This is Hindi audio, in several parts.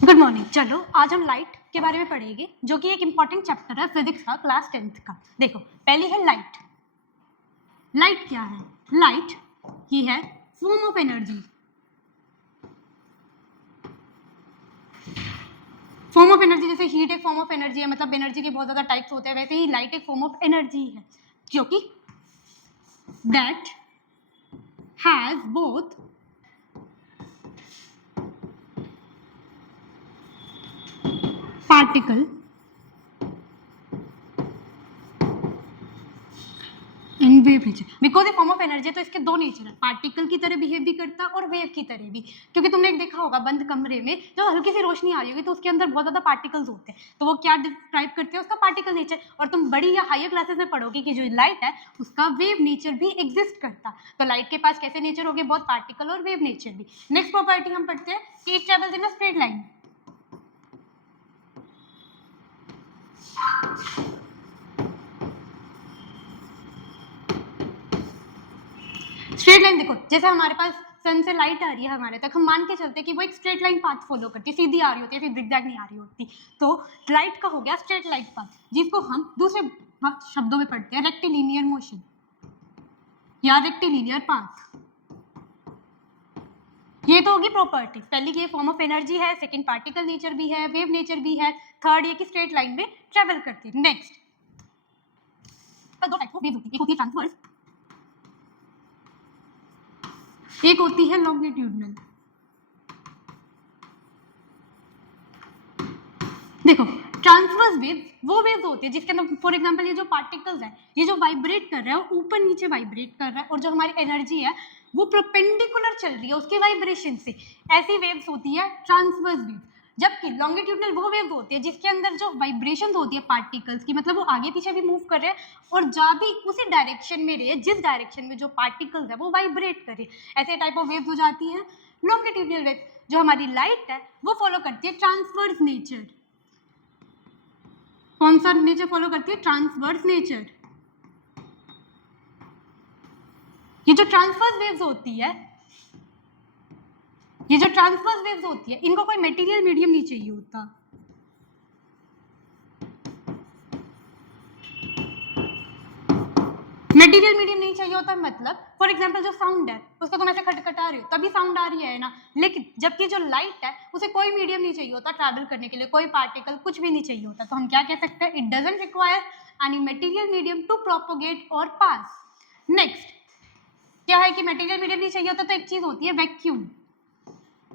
Good morning. चलो आज हम लाइट के बारे में पढ़ेंगे, जो कि एक इंपॉर्टेंट चैप्टर है फिजिक्स का, क्लास 10th का। देखो, पहली है लाइट। लाइट क्या है? लाइट ये है form of energy. Form of energy, जैसे हीट एक फॉर्म ऑफ एनर्जी है, मतलब एनर्जी के बहुत ज्यादा टाइप्स होते हैं, वैसे ही लाइट एक फॉर्म ऑफ एनर्जी है, क्योंकि that has both particle and wave nature. Because A form of energy है तो इसके दो नेचर है, पार्टिकल की तरह बिहेव भी करता है और वेव की तरह भी। क्योंकि तुमने एक देखा होगा बंद कमरे में जो हल्की सी रोशनी आ रही होगी तो उसके अंदर बहुत ज्यादा पार्टिकल्स होते हैं, तो वो क्या डिस्क्राइब करते हैं? उसका पार्टिकल नेचर। और तुम बड़ी या हायर क्लासेस में पढ़ोगे कि जो लाइट है उसका वेव नेचर भी एग्जिस्ट करता। तो लाइट के पास कैसे नेचर हो गए? बहुत पार्टिकल और वेव नेचर भी। नेक्स्ट प्रॉपर्टी हम पढ़ते हैं कि it travels in a straight line. Straight line देखो, जैसे हमारे पास सन से लाइट आ रही है हमारे तक, हम मान के चलते हैं कि वो एक स्ट्रेट लाइन पाथ फॉलो करती है, सीधी आ रही होती है, फिर जिगजैग नहीं आ रही होती। तो लाइट का हो गया स्ट्रेट लाइन पाथ, जिसको हम दूसरे शब्दों में पढ़ते हैं रेक्टिलिनियर मोशन या रेक्टिलिनियर पाथ। ये तो होगी प्रॉपर्टी। पहली की फॉर्म ऑफ एनर्जी है, सेकंड पार्टिकल नेचर भी है, वेव नेचर भी है, थर्ड ये कि स्ट्रेट लाइन में ट्रेवल करती है। नेक्स्ट, दो टाइप ऑफ वेव होती है, एक होती है ट्रांसवर्स, एक होती है लॉन्गिट्यूडनल। देखो, ट्रांसवर्स वेव वो वेव होती है जिसके अंदर फॉर एग्जांपल ये जो पार्टिकल्स है, ये जो वाइब्रेट कर रहा है वो ऊपर नीचे वाइब्रेट कर रहा है, और जो हमारी एनर्जी है वो परपेंडिकुलर चल रही है उसके वाइब्रेशन से। ऐसी वेव्स होती है ट्रांसवर्स वेव। जबकि लॉन्गिट्यूडनल वो वेव होती है जिसके अंदर जो वाइब्रेशन होती है पार्टिकल्स की, मतलब वो आगे पीछे भी मूव कर रहे हैं और जा भी उसी डायरेक्शन में रहे जिस डायरेक्शन में जो पार्टिकल्स है वो वाइब्रेट करे। ऐसे टाइप ऑफ वेव्स हो जाती है लॉन्गिट्यूडनल वेव। जो हमारी लाइट है वो फॉलो करती है ट्रांसवर्स नेचर। कौन सा नेचर फॉलो करती है? Transverse nature. ये जो ट्रांसवर्स वेव्स होती है, ये जो ट्रांसवर्स वेव्स होती है, इनको कोई मटेरियल मीडियम नहीं चाहिए होता। मटेरियल मीडियम नहीं चाहिए होता मतलब फॉर एग्जांपल जो साउंड है उसको तुम ऐसे खटखटा रहे हो तभी साउंड आ रही है ना, लेकिन जबकि जो लाइट है उसे कोई मीडियम नहीं चाहिए होता ट्रैवल करने के लिए, कोई पार्टिकल कुछ भी नहीं चाहिए होता। तो हम क्या कह सकते हैं? It doesn't require any material medium to propagate और पास। नेक्स्ट क्या है कि मटेरियल मीडियम नहीं चाहिए होता, तो एक चीज होती है वैक्यूम।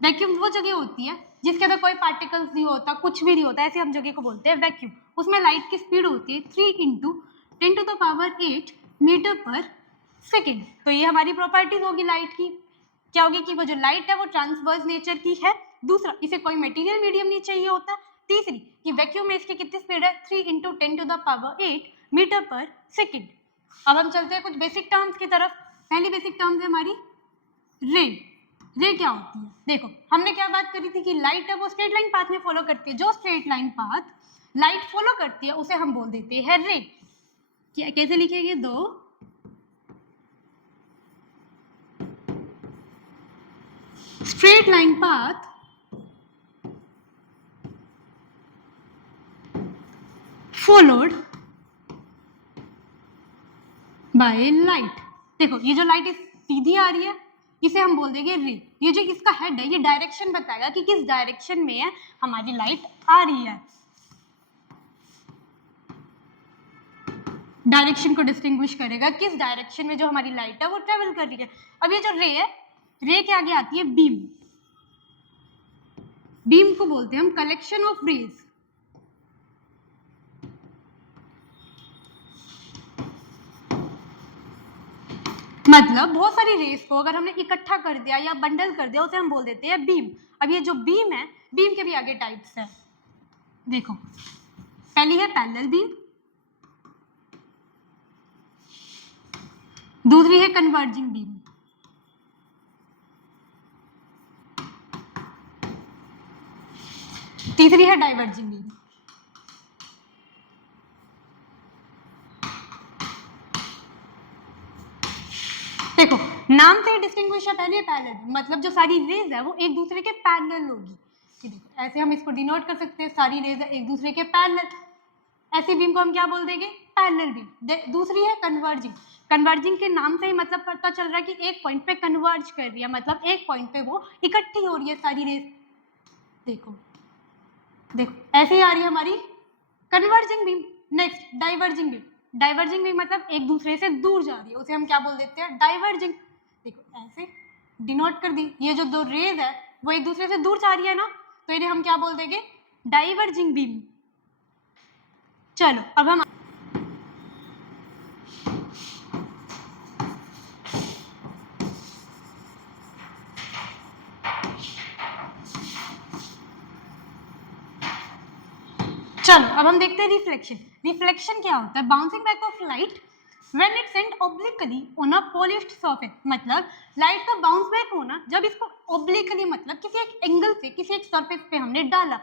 वैक्यूम वो जगह होती है जिसके अंदर कोई पार्टिकल्स नहीं होता, कुछ भी नहीं होता, ऐसे हम जगह को बोलते हैं वैक्यूम। उसमें लाइट की स्पीड होती है 3 × 10⁻8 मीटर पर सेकेंड। तो ये हमारी प्रॉपर्टीज होगी लाइट की। क्या होगी कि वो जो लाइट है वो ट्रांसवर्स नेचर की है। दूसरा, इसे कोई मटेरियल मीडियम नहीं चाहिए होता। तीसरी कि वैक्यूम में इसकी कितनी स्पीड है? 3 × 10⁻8 मीटर पर सेकेंड। अब हम चलते हैं कुछ बेसिक टर्म्स की तरफ। पहली बेसिक टर्म्स है हमारी रे। रे क्या होती है? देखो, हमने क्या बात करी थी कि लाइट है वो स्ट्रेट लाइन पाथ में फॉलो करती है। जो straight line path light follow करती है उसे हम बोल देते हैं रे। क्या कैसे लिखेंगे? दो straight line path followed by light. देखो, ये जो लाइट सीधी आ रही है इसे हम बोल देंगे रे। ये जो इसका हेड है ये डायरेक्शन बताएगा कि किस डायरेक्शन में है हमारी लाइट आ रही है। डायरेक्शन को डिस्टिंग्विश करेगा किस डायरेक्शन में जो हमारी लाइट है वो ट्रेवल कर रही है। अब ये जो रे है, रे के आगे आती है बीम। बीम को बोलते हैं हम कलेक्शन ऑफ रेज। मतलब बहुत सारी रेस को अगर हमने इकट्ठा कर दिया या बंडल कर दिया उसे हम बोल देते हैं बीम। अब ये जो बीम है, बीम के भी आगे टाइप्स है। देखो, पहली है पैरेलल बीम, दूसरी है कन्वर्जिंग बीम, तीसरी है डाइवर्जिंग बीम। देखो, नाम से ही डिस्टिंग्विश है पहले पैरेलल, मतलब जो सारी रेज है वो एक दूसरे के पैरेलल होगी। कि देखो ऐसे हम इसको डिनोट कर सकते हैं, सारी रेज एक दूसरे के पैरेलल, ऐसी बीम को हम क्या बोल देंगे, पैरेलल बीम। दूसरी है कन्वर्जिंग। कन्वर्जिंग के नाम से ही मतलब पता चल रहा है कि एक पॉइंट पे कन्वर्ज कर रही है, मतलब एक पॉइंट पे वो इकट्ठी हो रही है सारी रेज। देखो देखो ऐसे ही आ रही है हमारी converging beam. Next diverging beam. Diverging beam मतलब एक दूसरे से दूर जा रही है, उसे हम क्या बोल देते हैं, डाइवर्जिंग। देखो ऐसे डिनोट कर दी, ये जो दो रेज है वो एक दूसरे से दूर जा रही है ना, तो इन्हें हम क्या बोल देंगे, डाइवर्जिंग बीम। चलो अब हम देखते हैं रिफ्लेक्शन। रिफ्लेक्शन क्या होता है, bouncing back of light when it sent obliquely on a polished surface. मतलब लाइट का बाउंस बैक होना जब इसको ऑब्लिकली मतलब किसी एक एंगल से किसी एक सरफेस पे हमने डाला।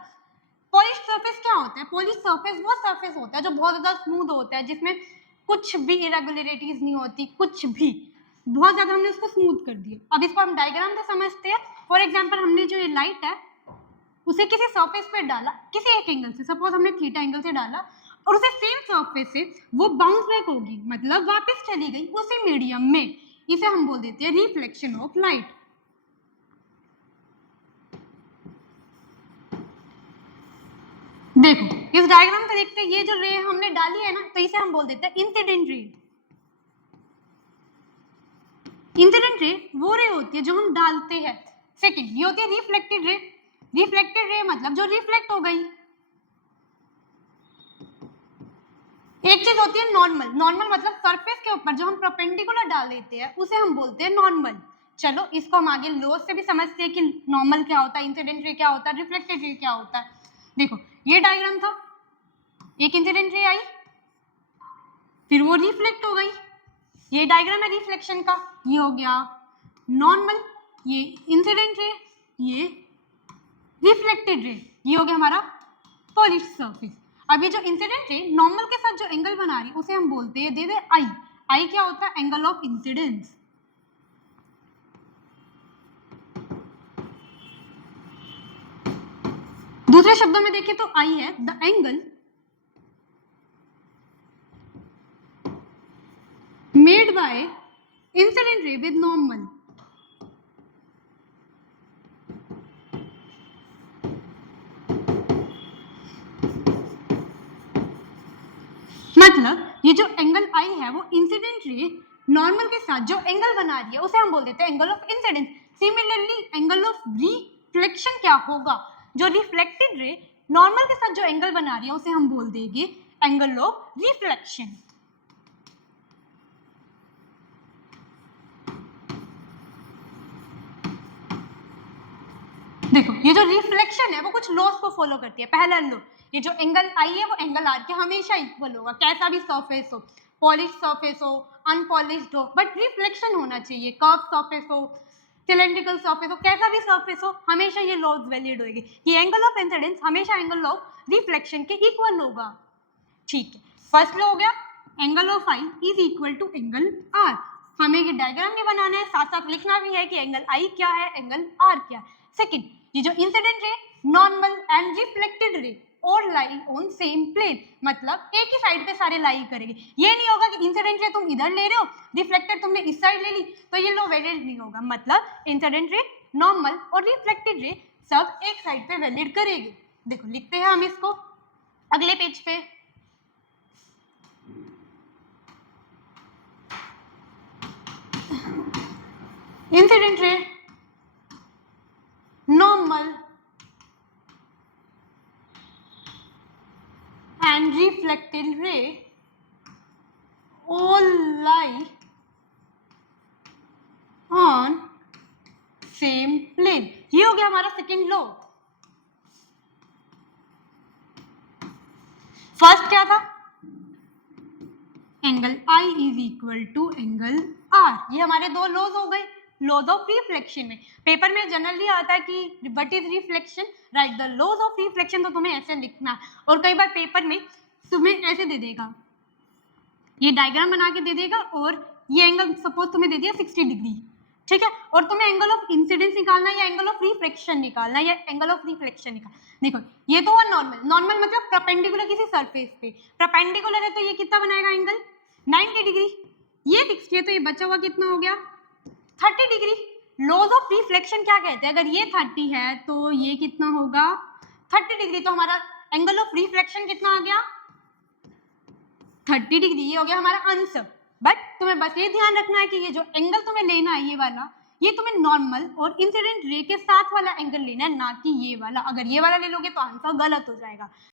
पॉलिश्ड सरफेस क्या होता है, पॉलिश्ड सरफेस वो सरफेस होता है जो बहुत ज्यादा स्मूथ होता है, जिसमें कुछ भी इरेगुलरिटीज नहीं होती, कुछ भी, बहुत ज्यादा हमने उसको स्मूथ कर दिया। अब इसको हम डायग्राम से समझते हैं। फॉर एग्जाम्पल हमने जो ये लाइट है उसे किसी सरफेस पे डाला, किसी एक एंगल से, सपोज हमने थीटा एंगल से डाला, और उसे सेम सरफेस से वो बाउंस बैक होगी, मतलब वापस चली गई उसी मीडियम में। इसे हम बोल देते हैं रिफ्लेक्शन ऑफ लाइट। देखो इस डायग्राम से देखते हैं, ये जो रे हमने डाली है ना, तो इसे हम बोल देते हैं इंसिडेंट रे। इंसिडेंट रे वो रे होती है जो हम डालते हैं। सेकंड ये होती है रिफ्लेक्टेड रे। रिफ्लेक्टेड रे मतलब जो रिफ्लेक्ट हो गई। एक चीज होती है नॉर्मल। नॉर्मल मतलब सरफेस के ऊपर जो हम परपेंडिकुलर डाल देते हैं उसे हम बोलते हैं नॉर्मल। चलो इसको हम आगे लॉ से भी समझते हैं कि नॉर्मल क्या होता है, इंसिडेंट रे क्या होता है, रिफ्लेक्टेड रे क्या होता है। देखो ये डायग्राम था, एक इंसिडेंट रे आई, फिर वो रिफ्लेक्ट हो गई। ये डायग्राम है रिफ्लेक्शन का, ये हो गया नॉर्मल, ये इंसिडेंट रे, ये रिफ्लेक्टेड रे, ये हो गया हमारा पॉलिश्ड सरफेस। अब ये जो इंसिडेंट रे नॉर्मल के साथ जो एंगल बना रही है उसे हम बोलते हैं, दे दे आई। आई क्या होता है, एंगल ऑफ इंसिडेंस। दूसरे शब्दों में देखें तो आई है the angle made by incident ray with normal. मतलब ये जो एंगल आई है वो इंसिडेंट रे नॉर्मल के साथ जो एंगल बना रही है उसे हम बोल देते हैं angle of incidence. Similarly angle of reflection क्या होगा, जो रिफ्लेक्टेड रे नॉर्मल के साथ जो एंगल बना रही है उसे हम बोल देंगे एंगल ऑफ रिफ्लेक्शन। देखो ये जो रिफ्लेक्शन है वो कुछ लॉस को फॉलो करती है। पहला लॉ, ये जो एंगल आई है वो एंगल आर के हमेशा इक्वल होगा, कैसा भी सरफेस हो, पॉलिश सरफेस हो, अनपॉलिश्ड हो, बट रिफ्लेक्शन होना चाहिए। कर्व सरफेस हो, सिलेंड्रिकल सरफेस हो, कैसा भी सरफेस हो, हमेशा ये लॉज वैलिड होगी कि एंगल ऑफ इंसिडेंस हमेशा एंगल ऑफ रिफ्लेक्शन के इक्वल होगा। ठीक है, फर्स्ट लॉ हो गया angle of I is equal to angle R. हमें ये डायग्राम नहीं बनाना है, साथ साथ लिखना भी है कि एंगल आई क्या है, एंगल आर क्या है। सेकंड, ये जो incident ray normal and reflected ray और लाई ऑन सेम प्लेन, मतलब एक ही साइड पे सारे लाई करेंगे। ये नहीं होगा कि इंसिडेंट रे तुम इधर ले रहे हो, रिफ्लेक्टेड तुमने इस साइड ले ली, तो ये लो वैलिड नहीं होगा। मतलब इंसिडेंट रे, नॉर्मल और रिफ्लेक्टेड रे सब एक साइड पे वैलिड करेंगे। देखो लिखते हैं हम इसको अगले पेज पे। Incident ray, normal and reflected ray all lie on same plane। ये हो गया हमारा सेकेंड लॉ। फर्स्ट क्या था, angle I is equal to angle R. ये हमारे दो लॉज हो गए, लॉज ऑफ रिफ्लेक्शन में। पेपर में जनरली आता है कि what is reflection, write the laws of reflection, तो तुम्हें ऐसे लिखना है। और कई बार पेपर में तुम्हें ऐसे दे देगा, ये डायग्राम बना के दे देगा और ये एंगल सपोज तुम्हें दे दिया 60 डिग्री, ठीक है। और तुम्हें एंगल ऑफ इंसिडेंस निकालना है या एंगल ऑफ रिफ्लेक्शन निकालना है या एंगल ऑफ रिफ्लेक्शन निकालना। देखो ये तो हुआ नॉर्मल, नॉर्मल मतलब परपेंडिकुलर किसी सरफेस पे, परपेंडिकुलर है तो ये कितना बनाएगा एंगल 90 डिग्री। ये फिक्स किया तो ये बचा हुआ कितना हो गया 30 डिग्री। लॉज ऑफ रिफ्लेक्शन क्या कहते हैं, अगर ये 30 है तो ये कितना होगा 30 डिग्री, तो हमारा एंगल ऑफ रिफ्लेक्शन कितना आ गया 30 डिग्री। ये हो गया हमारा आंसर। बट तुम्हें बस ये ध्यान रखना है कि ये जो एंगल तुम्हें लेना है ये वाला, ये तुम्हें नॉर्मल और इंसिडेंट रे के साथ वाला एंगल लेना है, ना कि ये वाला। अगर ये वाला ले लोगे तो आंसर गलत हो जाएगा।